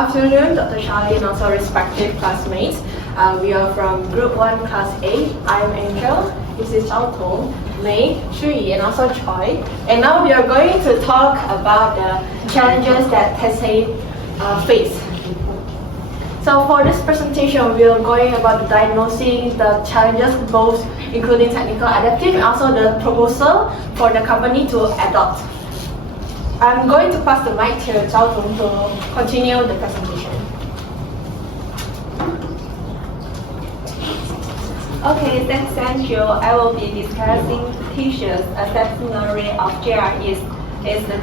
afternoon, Dr. Charlie and also respective classmates. We are from Group 1, Class A. I'm Angel. This is Zhao, Tong, Wei Shuyi, and also Choi. And now we are going to talk about the challenges that Tessei face. So for this presentation, we are going about diagnosing the challenges, both including technical, adaptive, and also the proposal for the company to adopt. I'm going to pass the mic to Zhao Tong to continue the presentation. Okay, thanks, Angel. I will be discussing Teche's subsidiary of JR is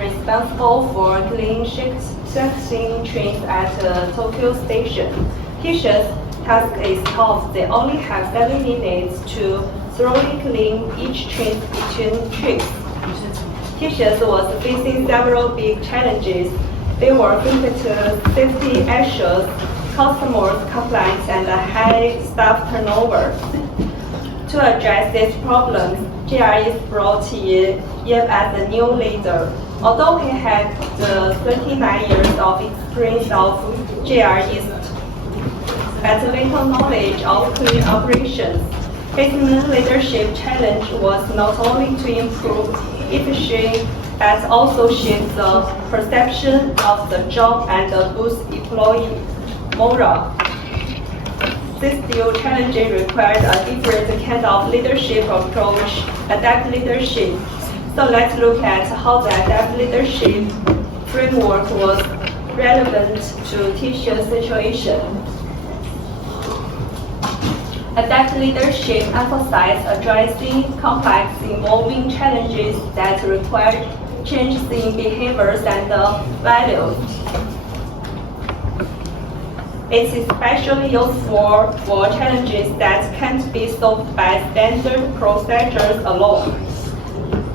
responsible for cleaning shifting trains at Tokyo Station. Teche's task is tough. They only have 7 minutes to thoroughly clean each train between trips. Teachers was facing several big challenges. They were frequent safety issues, customers' complaints, and high staff turnover. To address these problems, JR brought in Yip as a new leader. Although he had 39 years of experience of JR had little knowledge of clean operations. His main leadership challenge was not only to improve efficiency, but also shift the perception of the job and boost employee morale. This new challenge required a different kind of leadership approach, adapt leadership. So let's look at how the adapt leadership framework was relevant to teacher situation. Adapt leadership emphasizes addressing complex, evolving challenges that require changes in behaviors and values. It's especially useful for challenges that can't be solved by standard procedures alone.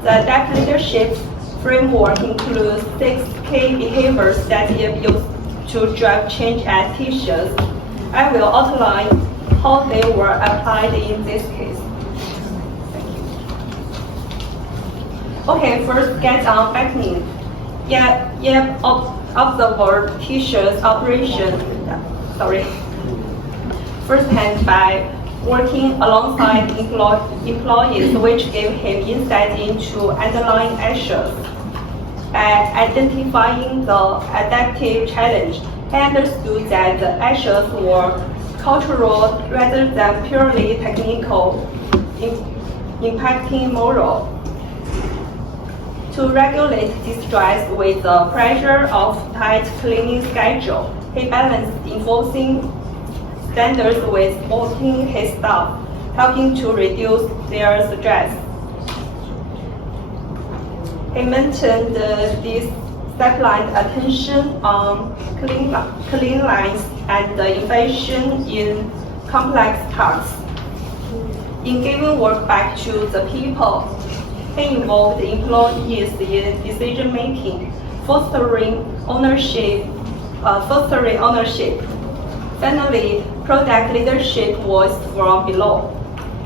The Adapt leadership framework includes 6 key behaviors that are used to drive change at teachers. I will outline how they were applied in this case. Okay, first get on backing. Yep, observe teachers' operation. Firsthand by working alongside employees, which gave him insight into underlying issues. By identifying the adaptive challenge, he understood that the issues were cultural rather than purely technical, impacting morale. To regulate distress with the pressure of tight cleaning schedule, he balanced enforcing standards with supporting his staff, helping to reduce their stress. He maintained this disciplined attention on clean lines and innovation in complex tasks. In giving work back to the people, he involved employees in decision making, fostering ownership. Finally, product leadership was from below.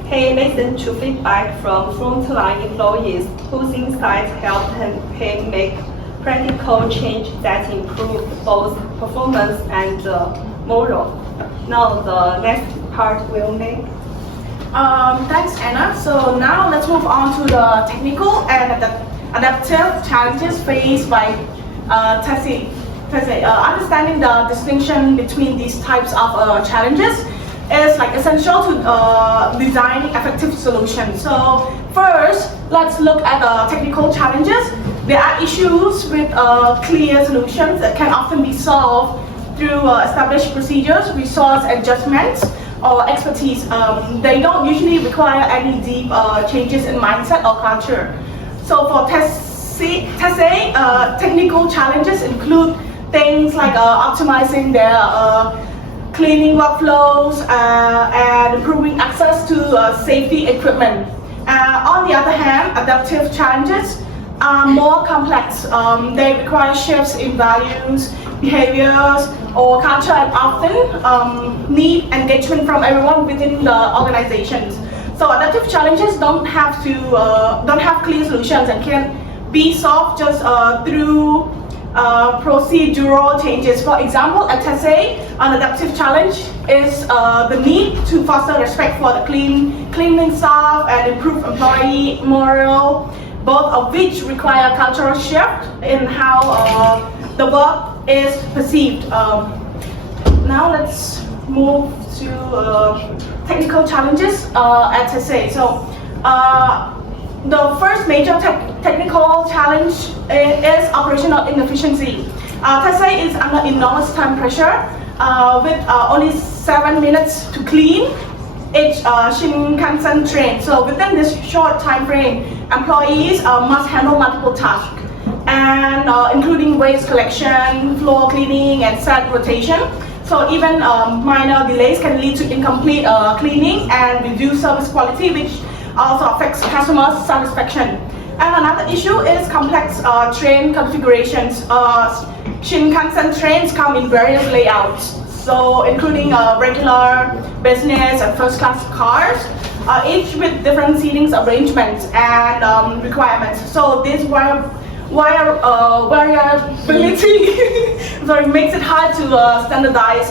He listened to feedback from frontline employees whose insights helped him make practical change that improved both performance and morale. Now the next part will make. Thanks, Anna. So now let's move on to the technical and adaptive challenges faced by Tessei. Understanding the distinction between these types of challenges is essential to design effective solutions. So first, let's look at the technical challenges. There are issues with clear solutions that can often be solved through established procedures, resource adjustments, or expertise. They don't usually require any deep changes in mindset or culture. So for Tessei, technical challenges include things like optimizing their cleaning workflows and improving access to safety equipment. On the other hand, adaptive challenges are more complex. They require shifts in values, behaviors, or culture, and often need engagement from everyone within the organizations. So adaptive challenges don't have clear solutions and can be solved just through procedural changes. For example, at Tessei, an adaptive challenge is the need to foster respect for the cleaning staff and improve employee morale, both of which require a cultural shift in how the work is perceived. Now let's move to technical challenges at Tessei. So the first major technical challenge is operational inefficiency. Tessei is under enormous time pressure with only 7 minutes to clean each Shinkansen train. So within this short time frame, employees must handle multiple tasks, and including waste collection, floor cleaning, and set rotation. So even minor delays can lead to incomplete cleaning and reduced service quality, which also affects customer satisfaction. And another issue is complex train configurations. Shinkansen trains come in various layouts, so including regular, business, and first-class cars, each with different seating arrangements and requirements. So this variability makes it hard to standardize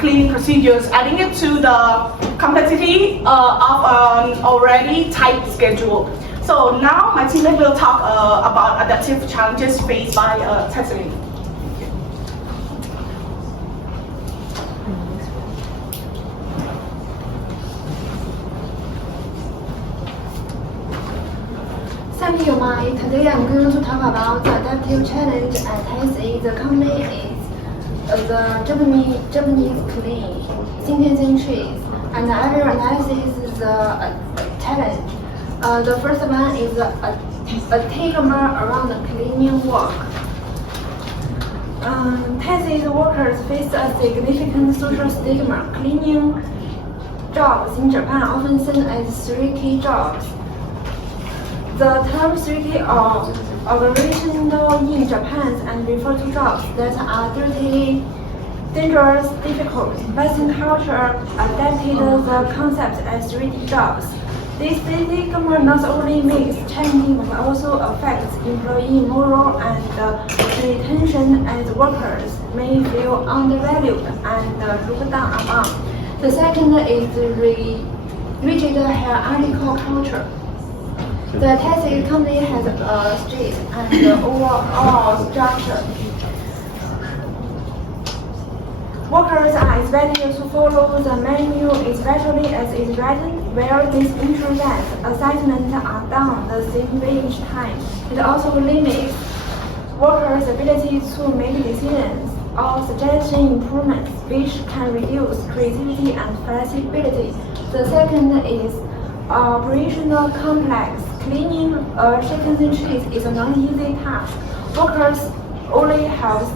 cleaning procedures, adding it to the complexity of an already tight schedule. So now my teammate will talk about adaptive challenges faced by Tessei. Thank you, Mai. Today I'm going to talk about the adaptive challenge at Tessei. The company is the Japanese clean Shinkansen trees, and I will analyze the challenge. The first one is a stigma around the cleaning work. Tessei's workers face a significant social stigma. Cleaning jobs in Japan often seen as 3K jobs. The term 3K are operational in Japan and refer to jobs that are dirty, dangerous, difficult. Western culture adapted the concept as 3D jobs. This stigma not only makes challenging but also affects employee morale and retention, as workers may feel undervalued and looked down upon. The second is rigid hierarchical culture. The Tessei company has a strict and overall structure. Workers are expected to follow the menu, especially as it's written, where this ensures that assignments are done the same way each time. It also limits workers' ability to make decisions or suggestion improvements, which can reduce creativity and flexibility. The second is operational complex. Cleaning a Shinkansen trees is a non-easy task. Workers only have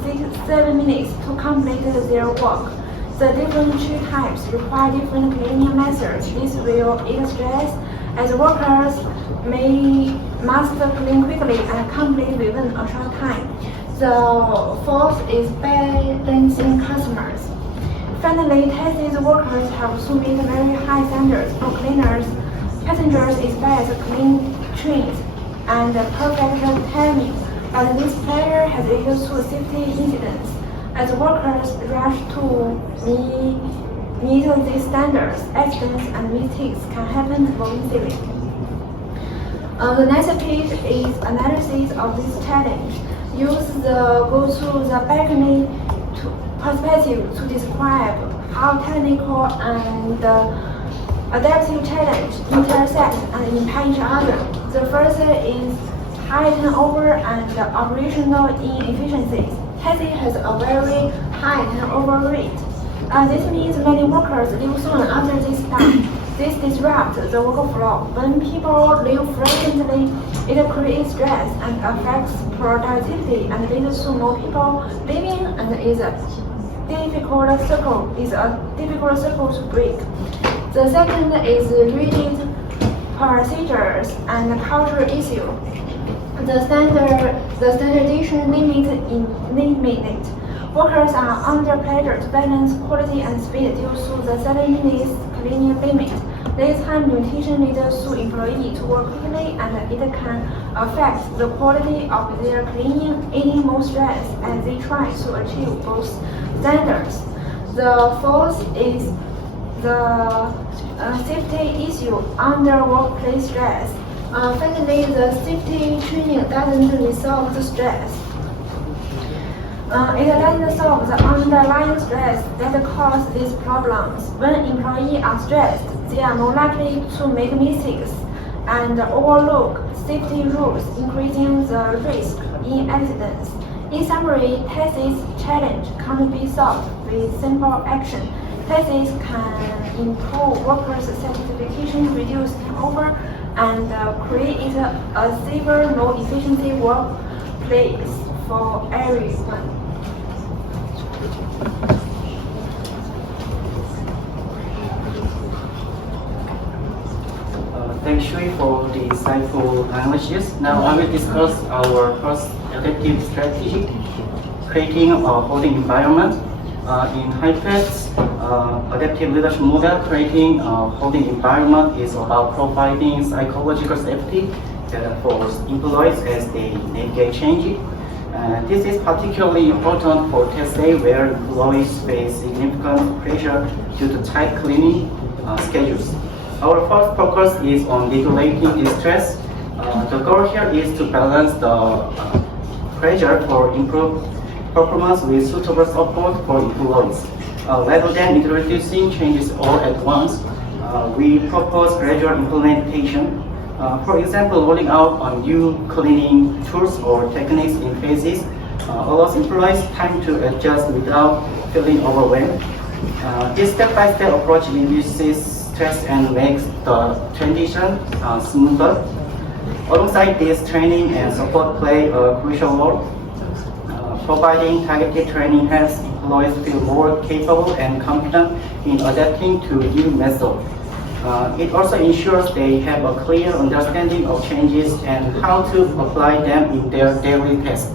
7 minutes to complete their work. The different tree types require different cleaning methods. This will add stress, as workers must clean quickly and complete within a short time. The fourth is balancing customers. Finally, Tessei's workers have to meet very high standards for cleaners. Passengers expect clean trains and perfect timing, but this pressure has led to safety incidents. As workers rush to meet these standards, accidents and mistakes can happen more easily. The next page is analysis of this challenge. Go to the balcony perspective to describe how technical and adaptive challenge intersect and impact each other. The first is high turnover and operational inefficiencies. Tessei has a very high turnover rate. This means many workers leave soon after they start. This disrupts the workflow. When people leave frequently, it creates stress and affects productivity and leads to more people leaving, and is a difficult circle to break. The second is rigid procedures and cultural issue. The standardization limit. Workers are under pressure to balance quality and speed due to the 7 minutes cleaning limit. This time limitation leads to employees to work quickly and it can affect the quality of their cleaning, adding more stress as they try to achieve both standards. The fourth is the safety issue under workplace stress. Finally, the safety training doesn't resolve the stress. It doesn't solve the underlying stress that causes these problems. When employees are stressed, they are more likely to make mistakes and overlook safety rules, increasing the risk in accidents. In summary, Tessei's challenge can't be solved with simple action. Tessei can improve workers' satisfaction, reduce turnover, and create a safer, more efficient workplace for everyone. Thanks, Shui, for the insightful analysis. Now I will discuss our first adaptive strategy, creating a holding environment. In high-tech adaptive leadership model, creating a holding environment is about providing psychological safety for employees as they navigate change. This is particularly important for Tessei, where employees face significant pressure due to tight cleaning schedules. Our first focus is on regulating the stress. The goal here is to balance the pressure for improved performance with suitable support for employees. Rather than introducing changes all at once, we propose gradual implementation. For example, rolling out on new cleaning tools or techniques in phases allows employees time to adjust without feeling overwhelmed. This step-by-step approach reduces stress and makes the transition smoother. Alongside this, training and support play a crucial role. Providing targeted training helps employees feel more capable and confident in adapting to new methods. It also ensures they have a clear understanding of changes and how to apply them in their daily tasks.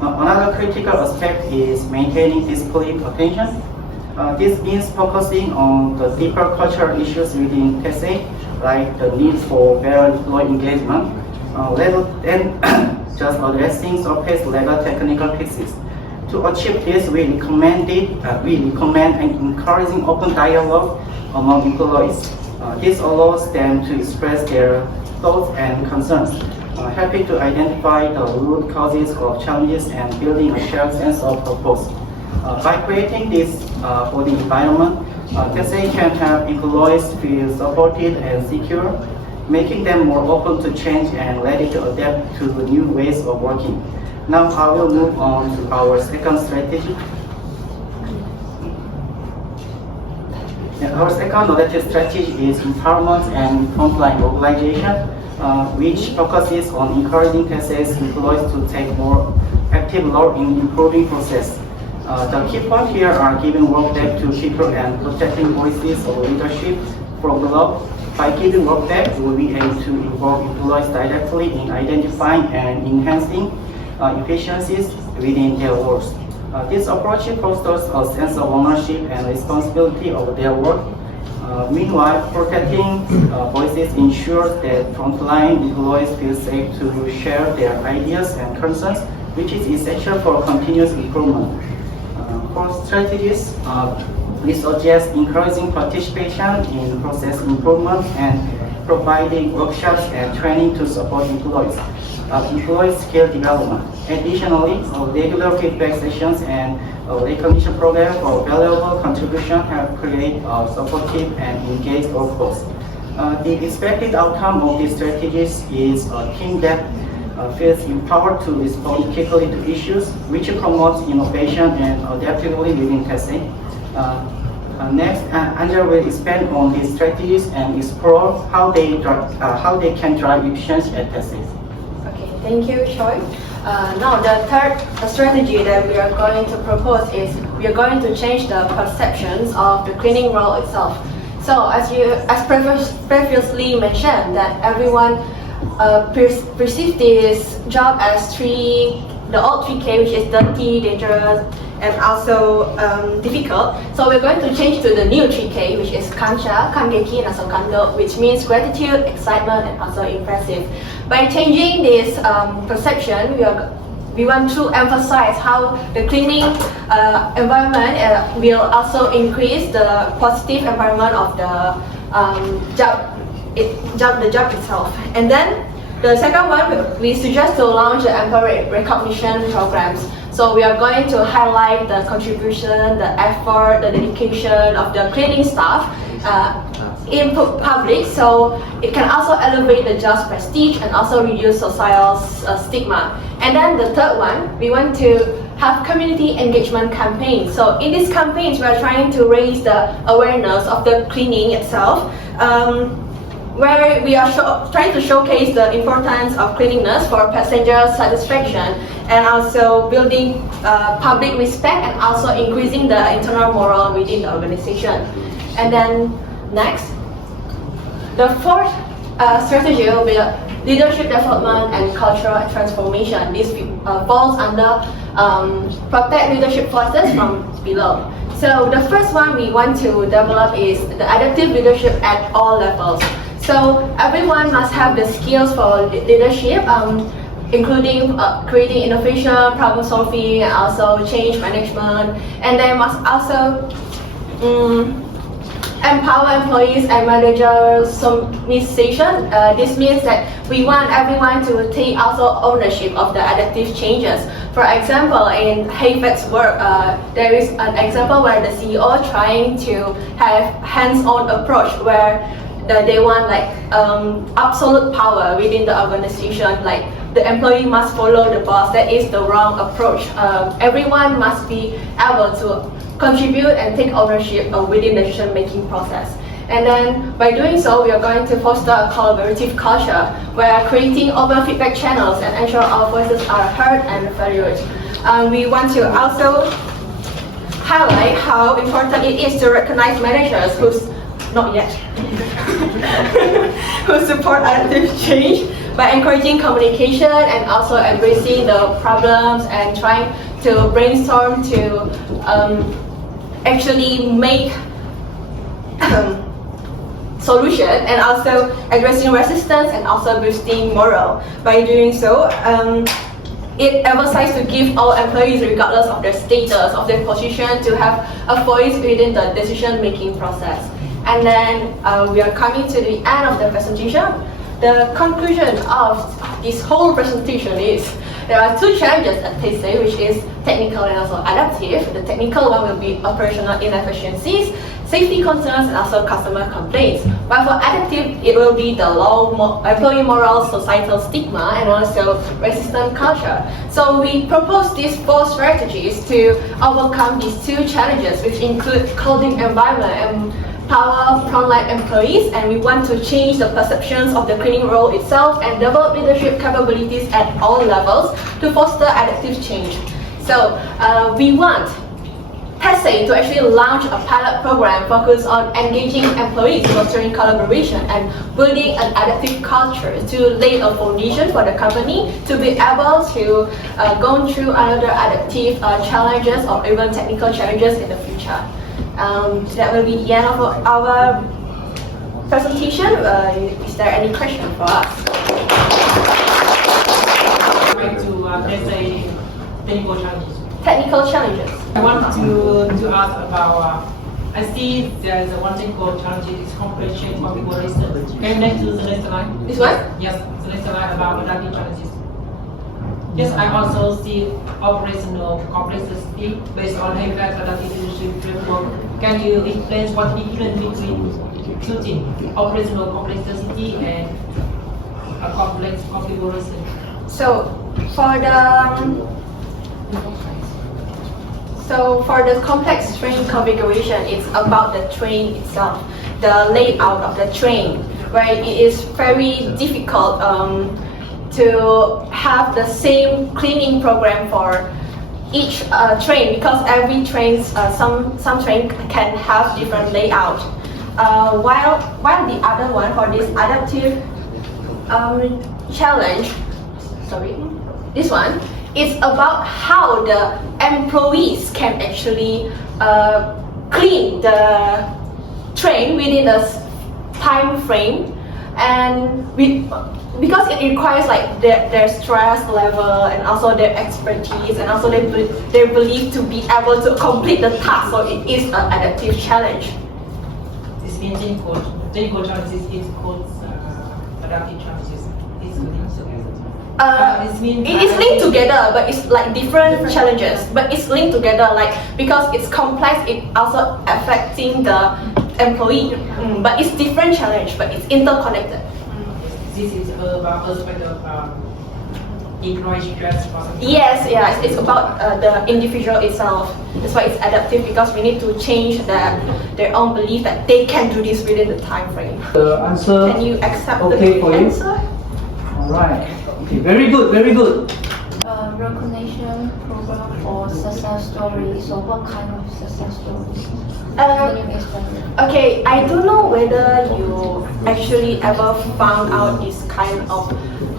Another critical aspect is maintaining disciplined attention. This means focusing on the deeper cultural issues within Tessei, like the need for better employee engagement, rather than just addressing surface-level technical fixes. To achieve this, we recommend an encouraging open dialogue among employees. This allows them to express their thoughts and concerns, helping to identify the root causes of challenges and building a shared sense of purpose. By creating this for the environment, Tessei can help employees feel supported and secure, making them more open to change and ready to adapt to new ways of working. Now I will move on to our second strategy. Our second adaptive strategy is empowerment and frontline mobilization, which focuses on encouraging Tessei's employees to take more active role in improving process. The key points here are giving work back to people and protecting voices of leadership from below. By giving work back, we aim to involve employees directly in identifying and enhancing efficiencies within their works. This approach fosters a sense of ownership and responsibility of their work. Meanwhile, protecting voices ensures that frontline employees feel safe to share their ideas and concerns, which is essential for continuous improvement. For strategies, we suggest encouraging participation in process improvement and providing workshops and training to support employees. Employee skill development. Additionally, regular feedback sessions and recognition program for valuable contribution help create a supportive and engaged workforce. The expected outcome of these strategies is a team that feels empowered to respond quickly to issues, which promotes innovation and adaptability within Tessei. Next, Angela will expand on these strategies and explore how they can drive efficiency at Tessei. Okay, thank you, Choi. Now, the third strategy that we are going to propose is we are going to change the perceptions of the cleaning role itself. So, as previously mentioned, that everyone perceive this job as the old 3K, which is dirty, dangerous, and also difficult difficult. So we're going to change to the new 3K, which is Kancha, Kangeki, and also Kando, which means gratitude, excitement, and also impressive. By changing this perception, we want to emphasize how the cleaning environment will also increase the positive environment of the job itself. And then the second one, we suggest to launch the employee recognition programs. So we are going to highlight the contribution, the effort, the dedication of the cleaning staff in public, so it can also elevate the job's prestige and also reduce societal stigma. And then the third one, we want to have community engagement campaigns. So in these campaigns, we are trying to raise the awareness of the cleaning itself, where we are trying to showcase the importance of cleanliness for passenger satisfaction and also building public respect and also increasing the internal morale within the organization. And then next, the fourth strategy will be leadership development and cultural transformation. This falls under protect leadership forces from below. So the first one we want to develop is the adaptive leadership at all levels. So everyone must have the skills for leadership, including creating innovation, problem solving, and also change management. And they must also empower employees and managers optimization. This means that we want everyone to take also ownership of the adaptive changes. For example, in Heifet's work, there is an example where the CEO trying to have hands-on approach where they want like absolute power within the organization, like the employee must follow the boss. That is the wrong approach. Everyone must be able to contribute and take ownership within the decision-making process. And then by doing so, we are going to foster a collaborative culture where creating open feedback channels and ensure our voices are heard and valued. We want to also highlight how important it is to recognize managers who's not yet, who support adaptive change by encouraging communication and also embracing the problems and trying to brainstorm to actually make solution and also addressing resistance and also boosting morale. By doing so, it emphasizes to give all employees, regardless of their status, of their position, to have a voice within the decision-making process. And then we are coming to the end of the presentation. The conclusion of this whole presentation is there are two challenges at Tessei, which is technical and also adaptive. The technical one will be operational inefficiencies, safety concerns, and also customer complaints. But for adaptive, it will be the low employee morale, societal stigma, and also resistant culture. So we propose these four strategies to overcome these two challenges, which include coding environment and power frontline employees, and we want to change the perceptions of the cleaning role itself and develop leadership capabilities at all levels to foster adaptive change. So we want Tessei to actually launch a pilot program focused on engaging employees, fostering collaboration, and building an adaptive culture to lay a foundation for the company to be able to go through another adaptive challenges or even technical challenges in the future. That will be the end of our presentation. Is there any question for us? I'd like to Tessei technical challenges. Technical challenges. I want to ask about, I see there is one technical challenge, is complex shape configuration. Can you next to the next slide? This one? Yes, the next slide about adaptive challenges. Yes, I also see operational complexity based on Heifet's adaptive leadership framework. Can you explain what the difference between shooting operational complexity and a complex configuration? So for the complex train configuration, it's about the train itself, the layout of the train, where it is very difficult to have the same cleaning program for each train, because every train, some train can have different layout. While the other one for this adaptive challenge, this one, it's about how the employees can actually clean the train within a time frame, and because it requires like their stress level and also their expertise, and also they believe to be able to complete the task. So it is an adaptive challenge. This means technical challenges is called adaptive challenges. It's linked together. It is linked together, but it's like different challenges. But it's linked together, like because it's complex, it also affecting the employee. But it's different challenge, but it's interconnected. This is about aspect of employee stress. Yes, it's about the individual itself. That's why it's adaptive, because we need to change their own belief that they can do this within the time frame. The answer. Can you accept okay the for you? answer? All right. Okay, very good, very good. Recognition program for success stories. So what kind of success stories? Um, Can you explain it? Okay, I don't know whether you actually ever found out this kind of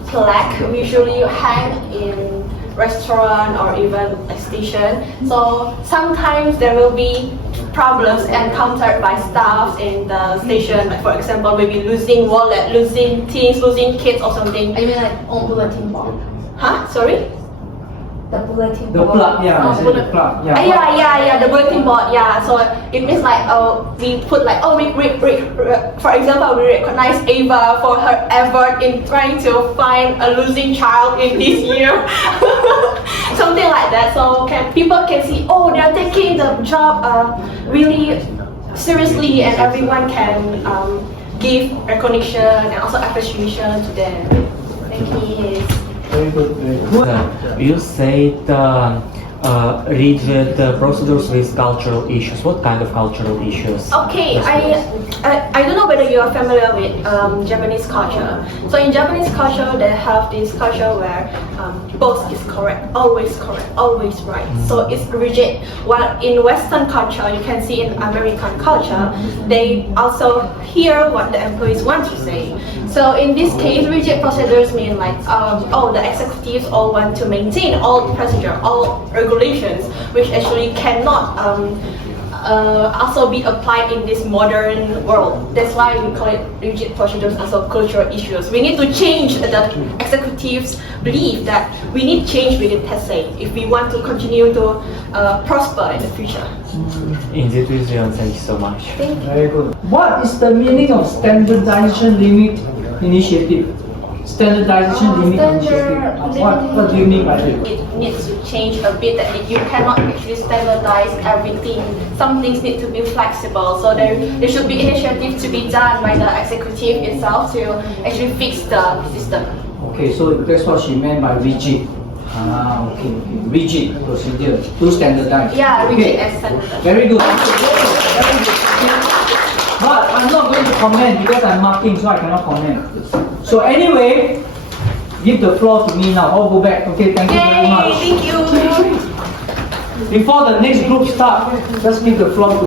plaque. Usually you hang in restaurant or even a station. So sometimes there will be problems encountered by staff in the station. Like for example, maybe losing wallet, losing things, losing kids or something. I mean like on bulletin board. Huh? Sorry? The bulletin The board. plug, yeah, I Oh, said the plug, yeah. Yeah, the bulletin board, yeah. So it means like, we put like, for example, we recognize Ava for her effort in trying to find a losing child in this year. Something like that. So people can see, oh, they are taking the job really seriously, and everyone can give recognition and also appreciation to them. Thank you. Very good, very good. You said rigid procedures with cultural issues. What kind of cultural issues? Okay, I don't know whether you are familiar with Japanese culture. So in Japanese culture, they have this culture where both is correct, always right. So it's rigid. While in Western culture, you can see in American culture, they also hear what the employees want to say. So in this case, rigid procedures mean like, the executives all want to maintain all procedure, all regulations, which actually cannot also be applied in this modern world. That's why we call it rigid procedures, also cultural issues. We need to change the executives' belief that we need change within Tessei if we want to continue to prosper in the future. Indeed, thank you so much. Thank you. Very good. What is the meaning of standardization limit initiative? Standardization limit initiative. What do you mean by it? It needs to change a bit, that you cannot actually standardize everything. Some things need to be flexible. So there should be initiatives to be done by the executive itself to actually fix the system. Okay, so that's what she meant by rigid. Okay. Rigid procedure to standardize. Yeah, rigid Okay. and standardized. Very good. Very good. But I'm not going to comment because I'm marking, so I cannot comment. So anyway, give the floor to me now. All go back. Okay, thank you very much. Thank you. Before the next group starts, just give the floor to